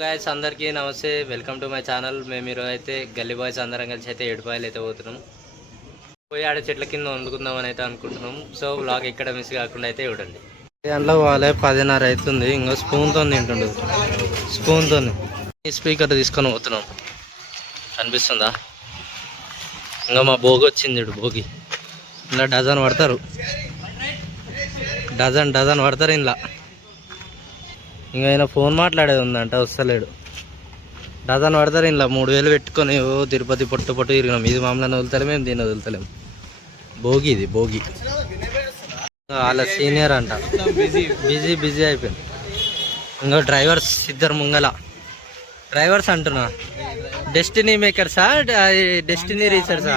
Guys అందరికీ నమస్తే, welcome to my channel. మేము ఈరోజు అయితే గల్లీ బాయ్స్ అందరం కలిసి అయితే ఏడుపాయలు అయితే పోతున్నాం. పోయి ఆడ చెట్ల కింద వండుకుందామని అయితే అనుకుంటున్నాం. సో బ్లాగ్ ఎక్కడ మిస్ కాకుండా అయితే చూడండి. దాంట్లో వాళ్ళే 10:30 అవుతుంది. ఇంకో స్పూన్తో తింటుండు, స్పూన్తో ఈ స్పీకర్ తీసుకొని పోతున్నాం. అనిపిస్తుందా? ఇంకా మా భోగి వచ్చింది చూడు, భోగి ఇలా డజన్ పడతారు, డజన్ పడతారు. ఇలా ఇంకా ఆయన ఫోన్ మాట్లాడేది ఉందంట, వస్తలేడు. డజన్ పడతారు. ఇలా 3,000 పెట్టుకొని తిరుపతి పొట్టు తిరిగినాం. ఇది మామూలు వదులుతలేము, మేము దీన్ని వదులుతలేము. భోగి, ఇది భోగి. వాళ్ళ సీనియర్ అంట, బిజీ అయిపోయింది. ఇంకా డ్రైవర్స్ ఇద్దరు ముంగల డ్రైవర్స్ అంటున్నా. డెస్టినీ మేకర్సా, డెస్టినీ రీచర్సా?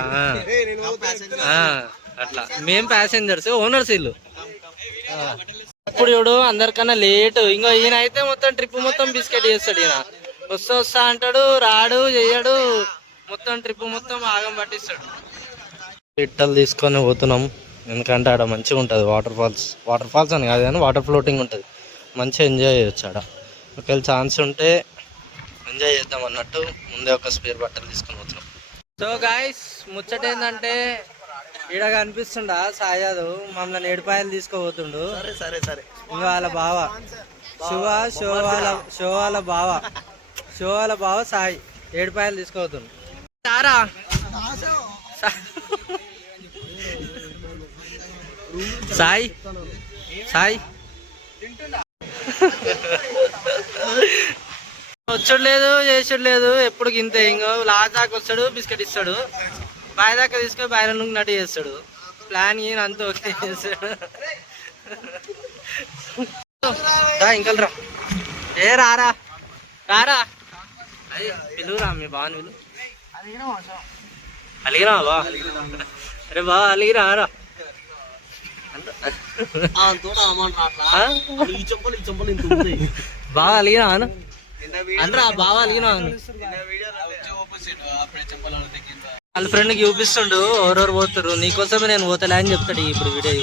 అట్లా మేము ప్యాసింజర్స్, ఓనర్స్ వీళ్ళు. ఇప్పుడు చూడు అందరికన్నా లేటు. ఇంకో ఈయన అయితే మొత్తం ట్రిప్ మొత్తం బిస్కెట్ చేస్తాడు. ఈయన వస్తా అంటాడు, రాడు, చెయ్యడు. మొత్తం ట్రిప్ మొత్తం ఆగం పట్టిస్తాడు. పిట్టలు తీసుకొని పోతున్నాం, ఎందుకంటే ఆడ మంచిగా ఉంటుంది. వాటర్ ఫాల్స్ అని కాదు కానీ వాటర్ ఫ్లోటింగ్ ఉంటుంది, మంచిగా ఎంజాయ్ చేయొచ్చు ఆడ. ఒకవేళ ఛాన్స్ ఉంటే ఎంజాయ్ చేద్దాం అన్నట్టు ముందే ఒక స్పేర్ బట్టలు తీసుకొని పోతున్నాం. సో గాయస్, ముచ్చట ఏంటంటే ఈడ కనిపిస్తుండా సాయాదు మమ్మల్ని ఏడుపాయలు తీసుకోబోతుండు. సరే ఇంకా వాళ్ళ బావ షో వాళ్ళ బావ సాయి ఏడుపాయలు తీసుకోబోతుండు. సారా సాయి వచ్చుడు లేదు, చేసుడు లేదు. ఎప్పుడు గింతే. ఇంకో లాస్ట్ దాకా వస్తాడు, బిస్కెట్ ఇస్తాడు. బాయ్ దాకా తీసుకొని బాయ్ నట్టు చేస్తాడు. ప్లాన్ ఈయన అంతా ఓకే చేస్తాడు. ఇంకా రా, ఏ రారా అది పిలువురా, మీ బాగా పిలు. అలిగినా బా? అరే బా అలిగిరా రా. బాగా అలిగినా అనరా, బాగా అలిగినా. వాళ్ళ ఫ్రెండ్కి చూపిస్తుండు ఎవరెవరు పోతారు. నీకోసమే నేను పోతలే అని చెప్తాడు. ఇప్పుడు వీడియో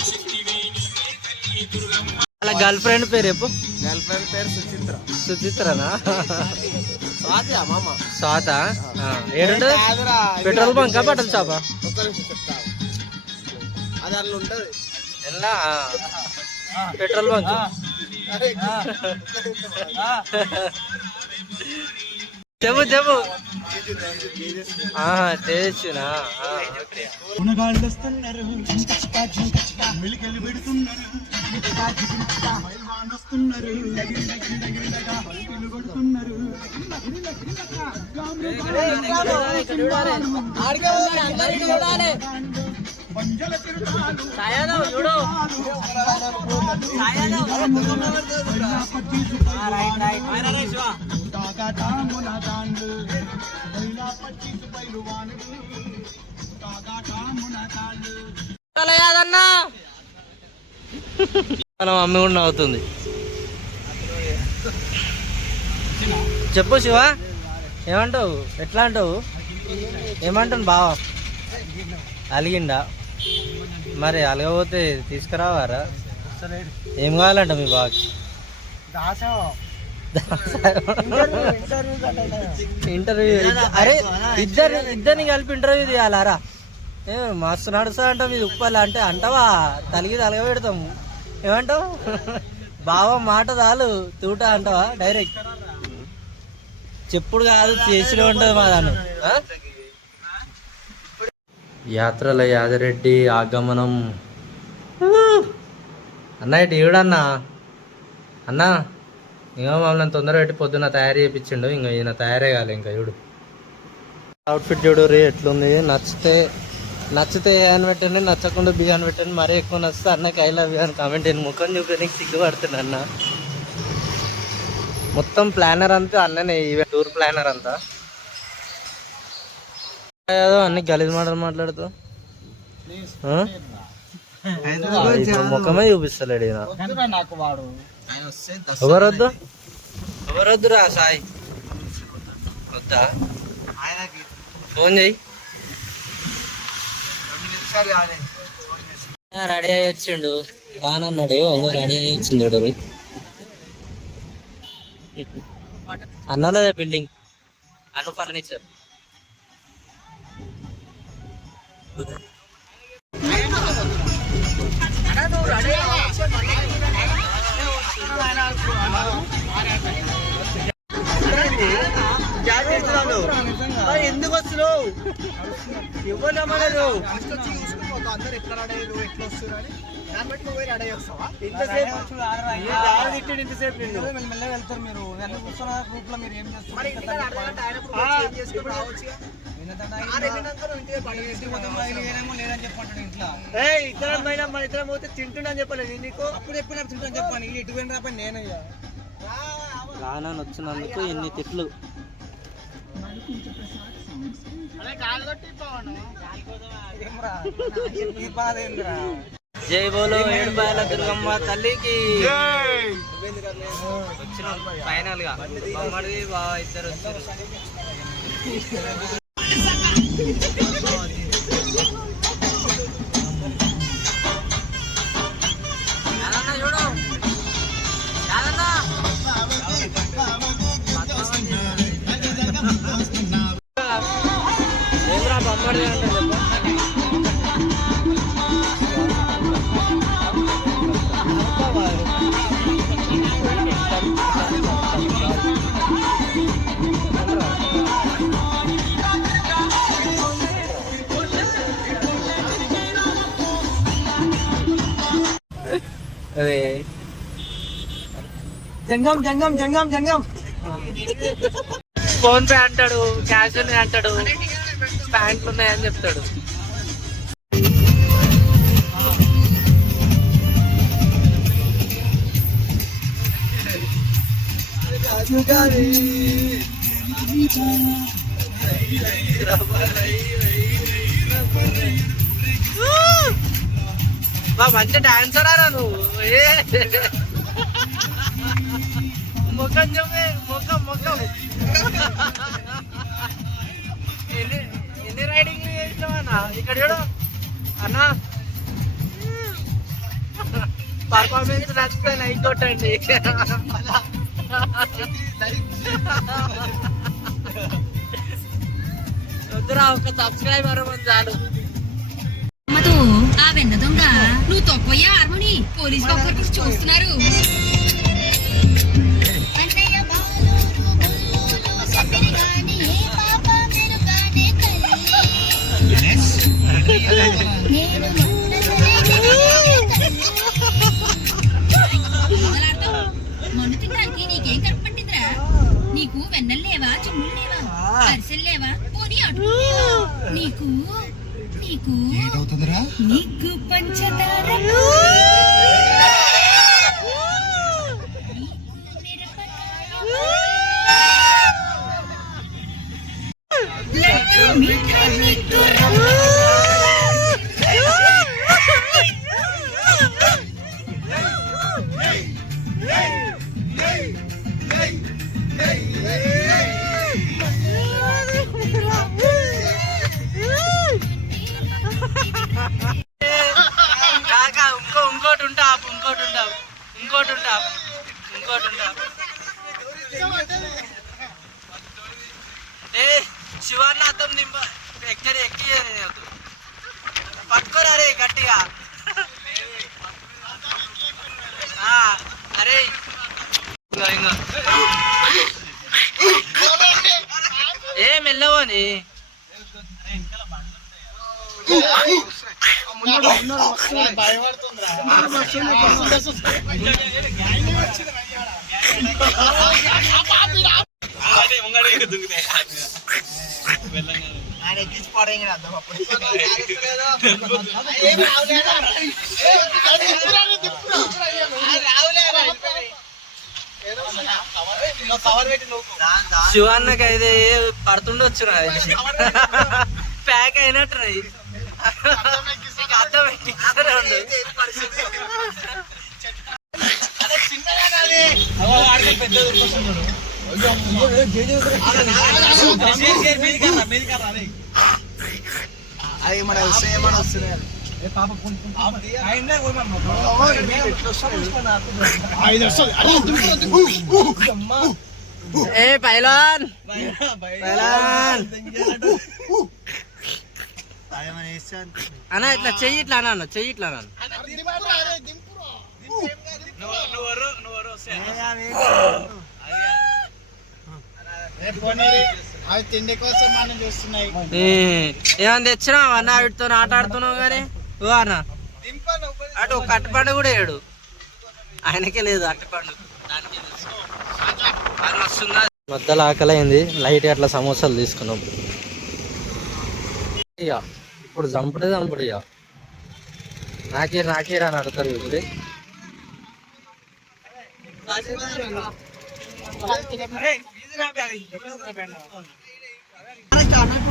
వాళ్ళ గర్ల్ ఫ్రెండ్ పేరు చెప్పు. గర్ల్ ఫ్రెండ్ పేరు సుచిత్రనా? స్వాత. ఏడు పెట్రోల్ బంకా, బట్టల షాపా? అది అట్లా ఉంటది. ఎలా పెట్రోల్ బంక్? చెప్పు చేసునా? మన మమ్మీ కూడా నవ్వుతుంది. చెప్పు శివ, ఏమంటావు? ఎట్లా అంటావు? ఏమంటాను బావ? అలిగిండా? మరి అలగపోతే తీసుకురావారా? ఏం కావాలంట మీ బావకి? ఇంటర్వ్యూ? అరే ఇద్దరిని కలిపి ఇంటర్వ్యూ తీయాలారా? మస్తు నడుస్తా అంటాం. ఇది ఉప్పాలి అంటే అంటావా? తలగబెడతాము. ఏమంటావు? బావ మాట చాలు తూట అంటావా? డైరెక్ట్ చెప్పుడు కాదు, చేసి ఉంటుంది మా దాన్ని. యాత్రల యాదరెడ్డి ఆగమనం అన్న. ఇటు ఈవిడన్నా అన్నా, ఇంకా మమ్మల్ని తొందర పెట్టి పొద్దున్న తయారు చేయించిండు. ఇంకా ఈయన తయారే కాలే. ఇంకా చూడు అవుట్ఫిట్ చూడు రే ఎట్లుంది. నచ్చితే ఏ అని పెట్టండి, నచ్చకుండా బి అని పెట్టండి. మరీ ఎక్కువ నచ్చితే అన్నకి ఐ లవ్ యూ అని కామెంట్. నేను ముఖం చూపడానికి సిగ్గుపడుతున్నా అన్న. మొత్తం ప్లానర్ అంతా అన్ననే, ఈవెంట్ టూర్ ప్లానర్ అంతా. అన్ని గలీజ్ మాటలు మాట్లాడుతూ ముఖమే చూపిస్తలేడు ఈయన. ఎవరొద్దురా సాయి? వద్దా? ఫోన్ చేయి. రెడీ అయ్యి వచ్చిండు బాగానన్నాడు. రెడీ అయ్యి వచ్చిండు. అన్నదే బిల్డింగ్ అను ఫర్నిచర్. ఎందుకు వస్తున్నావు? ఎవరు నమ్మలేదు. అందరు ఎట్లా అడగరు, ఎట్లా వస్తున్నారు దాన్ని బట్టి నువ్వు రెడీ వస్తావా? ఇంతసేపు ఇంతసేపు మెల్లగా వెళ్తారు మీరు. కూర్చున్న గ్రూప్ లో మీరు ఏం చేస్తారు? మన ఇద్దరం పోతే తింటున్నా చెప్పలేదు నీకు. అప్పుడు ఎప్పుడు తింటాను చెప్పాను. ఇటు పోయిన రాపని నేనయ్యా రానని వచ్చినందుకు ఎన్ని తిట్లు. జై బోలో ఏడుపాయల దుర్గమ్మ తల్లికి. వచ్చిన ఫైనల్ గా బొమ్మడి బావ ఇద్దరు వచ్చారు. ఏమరా బొమ్మడి అంటే అదే జంగం జంగం జంగం జంగం. ఫోన్ పే అంటాడు, క్యాష్ ఉన్నాయి అంటాడు, ప్యాంట్లు ఉన్నాయని చెప్తాడు. మంచి డాన్సర్ ఆరా నువ్వు. ముఖం చెప్పే ముఖం ముఖం. ఎన్ని రైడింగ్ చేసినావన్నా? ఇక్కడ చూడు అన్నా, పర్ఫార్మెన్స్ నచ్చితే లైక్ కొట్టండి. వద్దురా, ఒక సబ్స్క్రైబర్ చాలు. ఆ వెన్న దొంగ నువ్వు తొక్కయ్యా హార్మోని పోలీస్ బాబు చూస్తున్నారు. మొన్న తినడానికి నీకేం కనపట్టిందిరా? నీకు వెన్నెలు లేవా, చుమ్ములు లేవా, అరిసెలు లేవా, పోనీ అటు నీకు నీకు నీకు పంచదార శివార్నాథం నింప ఎక్కి పట్టుకోరా రే గట్టిగా. అరే ఏ మెల్లవని శివాన్నకి అయితే పడుతుండొచ్చు ప్యాక్ అయినట్టు అర్థం అది మన వస్తున్నాయి. ఏ పైలాన్ పైలాన్ అన్న ఇట్లా చెయ్యి ఇట్లా అన్న చెయ్యి ఇట్లా అన్న అవి తిండి కోసం మనం చూస్తున్నాయి. ఏమన్నా తెచ్చినావు అన్న వీటితో ఆట ఆడుతున్నావు కానీ ఓ అన్న అటు ఒక అట్టుపండు కూడా వేయడు ఆయనకే లేదు అట్టుపండు మధ్యలో ఆకలి అయింది లైట్ అట్లా సమోసాలు తీసుకున్నాం ఇక ఇప్పుడు చంపుడే చంపుడు ఇక నాకేరా అని అడతారు ఇప్పుడు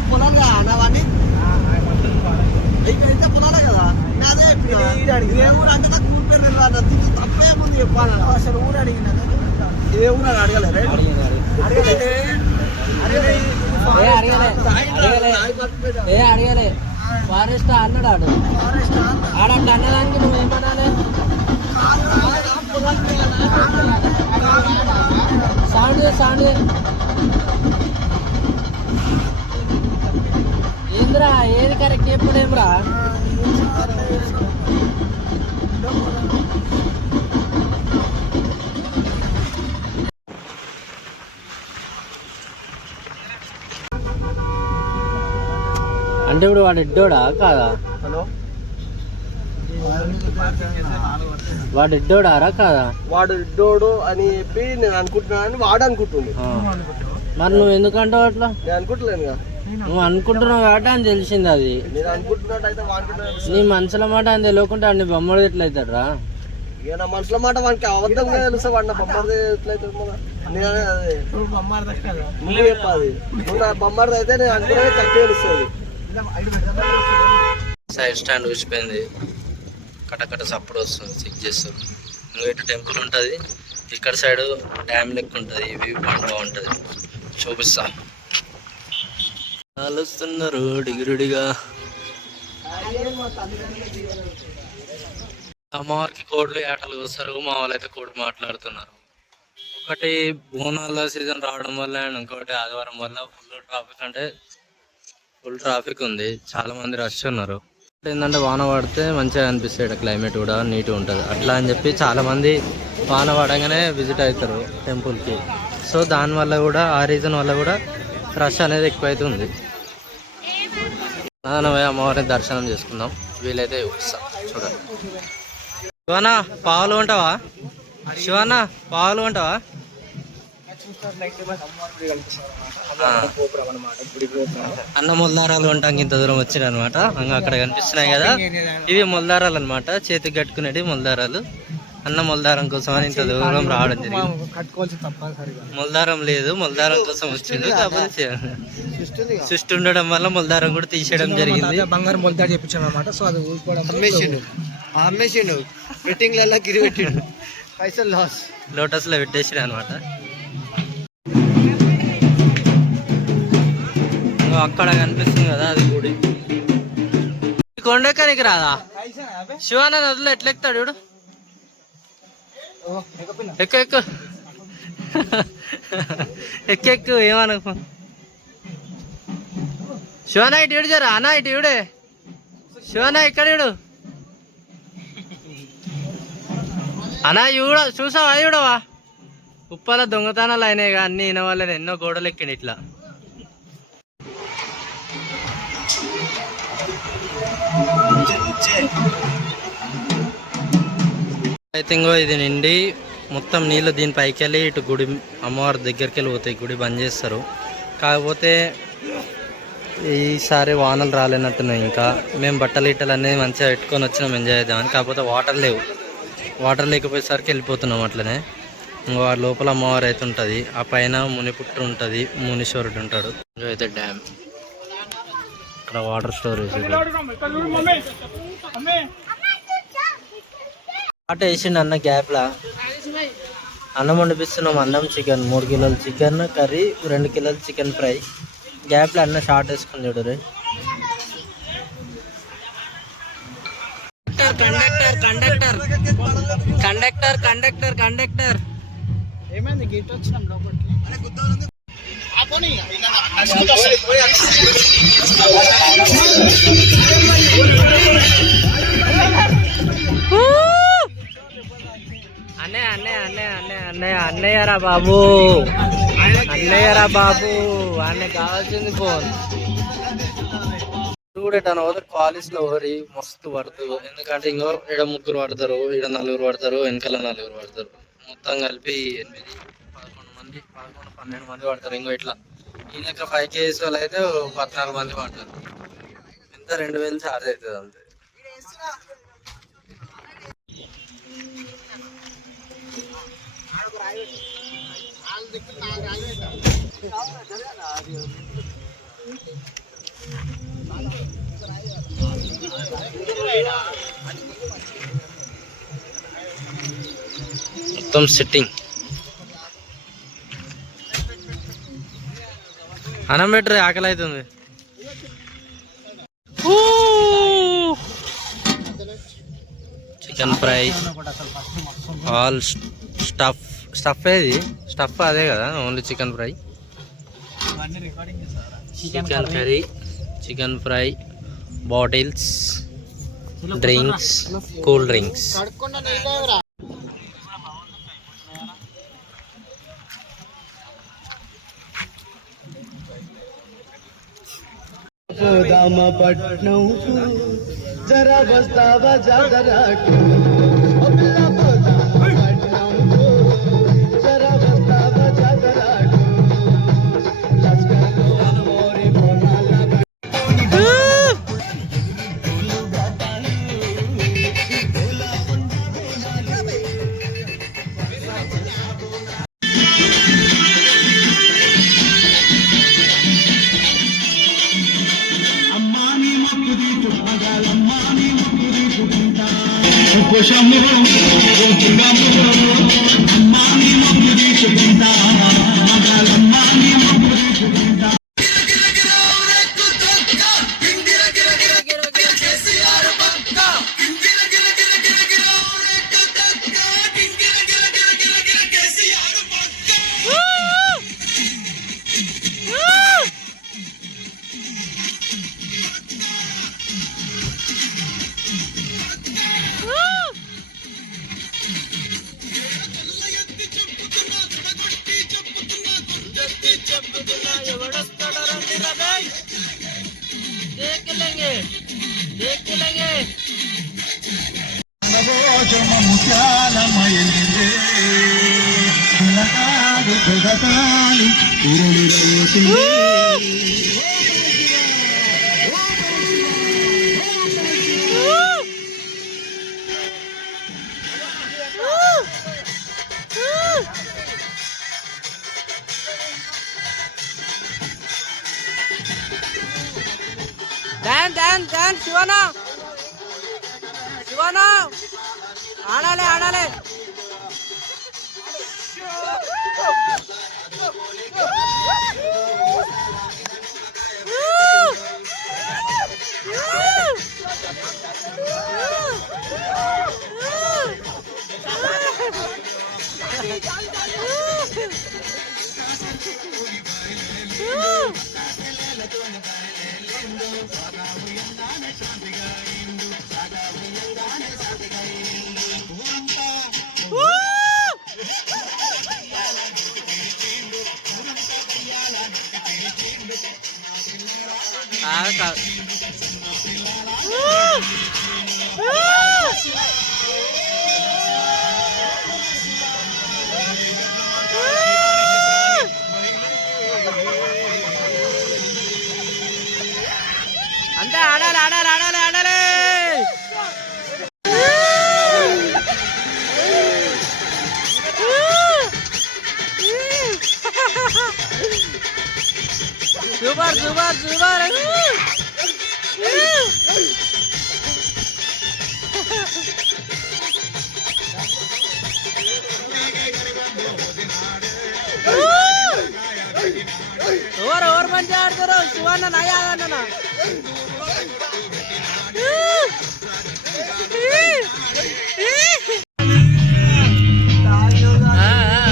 పొలాలు అన్నవాన్ని అయితే పొలాలే కదా అదే అంటే నాకు ఊరి పేరు తెలియదు తప్పేముంది చెప్పాలి అసలు ఊరు అడిగిన ఏ ఊరు అని అడగలేదు అడగలే ఫారెస్ట్ అన్నాడు ఆడు ఆడట్లా అన్నదానికి నువ్వేమనాలి సౌండ్ ఏంద్రా ఏది కరెక్ట్ ఎప్పుడేమ్రా అంటే ఇప్పుడు వాడు ఎడ్డోడా కాదా వాడు ఎడ్డోడారా కాదా వాడు ఇడ్డోడు అని చెప్పి నేను అనుకుంటున్నాను వాడు అనుకుంటుంది మరి నువ్వు ఎందుకంటావు అట్లా నేను అనుకుంటలేను కదా నువ్వు అనుకుంటున్నావు కాబట్టి అని తెలిసింది అది నేను అనుకుంటున్నట్టు నీ మనసుల మాట అని తెలియకుండా అన్ని బొమ్మలు ఎట్లయితాడు రా ఇక నా మనసుల మాట వానికి అబద్ధంగా తెలుసా వాడు నా బొమ్మది ఎట్లయితుంది మన నువ్వు చెప్పాలి నువ్వు నా బొమ్మది అయితే నేను అనుకున్నది కరెక్ట్ తెలుస్తుంది సైడ్ స్టాండ్ ఊసిపోయింది కటకట సప్పుడు వస్తుంది చెక్ చేస్తారు ఇంకా ఇటు టెంపుల్ ఉంటుంది ఇక్కడ సైడ్ డ్యామ్ లెక్క ఉంటుంది వ్యూ పాయింట్ బాగుంటుంది చూపిస్తా కలుస్తున్నారు డిగిరుడిగా అమ్మవారికి కోడ్లు ఆటలు వస్తారు మా వాళ్ళైతే కోడి మాట్లాడుతున్నారు ఒకటి బోనాల సీజన్ రావడం వల్ల అండ్ ఇంకోటి ఆదివారం వల్ల ఫుల్ ట్రాఫిక్ ఉంది చాలా మంది రష్ ఉన్నారు ఏంటంటే వాన పడితే మంచిగా అనిపిస్తాయి క్లైమేట్ కూడా నీట్గా ఉంటుంది అట్లా అని చెప్పి చాలా మంది వాన పడగానే విజిట్ అవుతారు టెంపుల్కి సో దానివల్ల కూడా ఆ రీజన్ వల్ల కూడా రష్ అనేది ఎక్కువైతుంది అమ్మవారిని దర్శనం చేసుకుందాం వీలైతే చూపిస్తాం చూడండి శివన్న పావులు ఉంటావా శివన్న పావులు ఉంటావా అన్న మొల్దారాలు ఉంటాం ఇంత దూరం వచ్చిన అనమాట అక్కడ కనిపిస్తున్నాయి కదా ఇవి మొల్దారాలు అనమాట చేతికి కట్టుకునేవి మొల్దారాలు అన్న మొల్దారం కోసం అని ఇంత దూరం రావడం జరిగింది మొల్దారం లేదు మొల్దారం కోసం వచ్చింది కాకపోతే సృష్టి ఉండడం వల్ల మొల్దారం కూడా తీసేయడం జరిగింది బంగారం మొల్దారు చెప్పించాను అనమాట సో అది అమ్మేసిండు బెట్టింగ్లలో గిరి పెట్టిండు పైసలు లాస్ లోటస్ లో పెట్టేసిన అనమాట అక్కడ కనిపిస్తుంది కదా అది గుడి కొండెక్కనికి రాదా శివాన నదులు ఎట్లా ఎక్కుతాడు చూడు ఎక్కు ఎక్కు ఏమనకు శివాన ఇటు ఇడు జరా అన్న ఇటు ఇడే శివాన ఇక్కడ ఇడు అన్నా ఇవిడ చూసావా ఇవిడవా ఉప్పాల దొంగతనాలు అయినాయి అన్ని ఈయన వాళ్ళని ఎన్నో గోడలు ఎక్కిండి ఇట్లా అయితే ఇంకో ఇది నిండి మొత్తం నీళ్ళు దీని పైకి వెళ్ళి ఇటు గుడి అమ్మవారి దగ్గరికి వెళ్ళి పోతాయి గుడి బంద్ చేస్తారు కాకపోతే ఈసారి వానలు రాలేనట్టున్నాయి ఇంకా మేము బట్టలు ఇట్టలు అనేది మంచిగా పెట్టుకొని వచ్చినాం ఎంజాయ్ చేద్దామని కాకపోతే వాటర్ లేవు వాటర్ లేకపోయేసరికి వెళ్ళిపోతున్నాం అట్లనే ఇంకా లోపల అమ్మవారు అయితే ఉంటుంది ఆ పైన మునిపుట్టు ఉంటుంది మునీశ్వరుడు ఉంటాడు అయితే డ్యామ్ ఇక్కడ వాటర్ స్టోరేజ్ అటు వేసిండు అన్న గ్యాప్లా అన్నం వండిపిస్తున్నాం అన్నం చికెన్ 3 కిలోలు చికెన్ కర్రీ 2 కిలోలు చికెన్ ఫ్రై గ్యాప్లో అన్న షార్ట్ వేసుకుని చూడు రే conductor conductor conductor conductor conductor ఏమైంది గేట్ వచ్చినాం లోపలికి అన్నయ్యరా బాబు అన్నయ్యరా బాబు అన్నయ్య కావాల్సింది ఫోన్ చూడటాను కాలేజ్ లో ఓరి మస్తు పడుతుంది. ఎందుకంటే ఇంకో ఈడ 3 పడతారు, ఈడ 4 పడతారు, వెనకాల 4 పడతారు, మొత్తం కలిపి 8, 11 మంది 11, 12 మంది పడతారు. ఇంకో ఇట్లా ఈ లెక్క 5 కేజీస్ వాళ్ళు అయితే 14 మంది పడతారు. ఎంత 2000 ఛార్జ్ అవుతుంది అంతే. మొత్తం సెట్టింగ్ అన్నం పెట్టరు, ఆకలి అవుతుంది. చికెన్ ఫ్రై ఆల్ స్టఫ్ ఏది స్టఫ్ అదే కదా, only chicken fry, chicken curry, chicken fry, bottles, drinks, cool drinks. పట్నం జరా బస్తావా జాదరా శివనా శివనా ఆడాలి ఆడాలి. అంతే ఆడాలి ఆడాలి ఆడాలి ఆడాలి. Super super super. ఎవరు మంచిగా ఆడతారు? శివన్న నాయ అన్న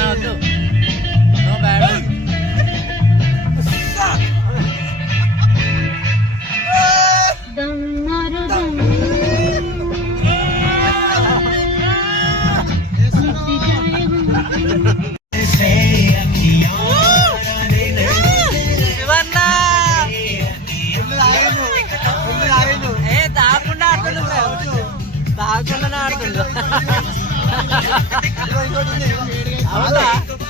వద్దు అవునా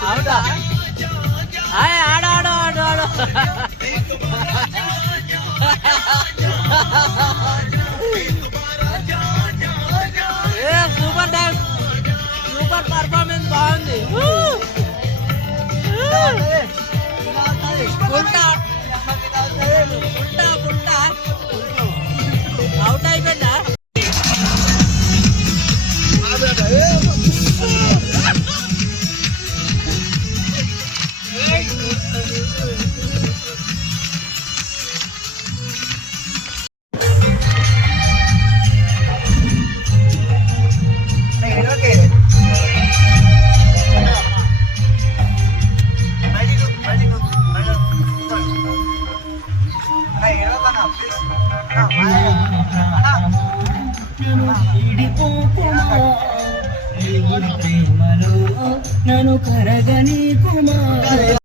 అవునా ఆడు ఆడు ఆడు ఆడు సూపర్ డాన్స్ సూపర్ పర్ఫార్మెన్స్ బాగుంది పుట్టా పుట్టా పుట్టా అవుట్ అయిపోయిందా నన్ను కరగని కుమార్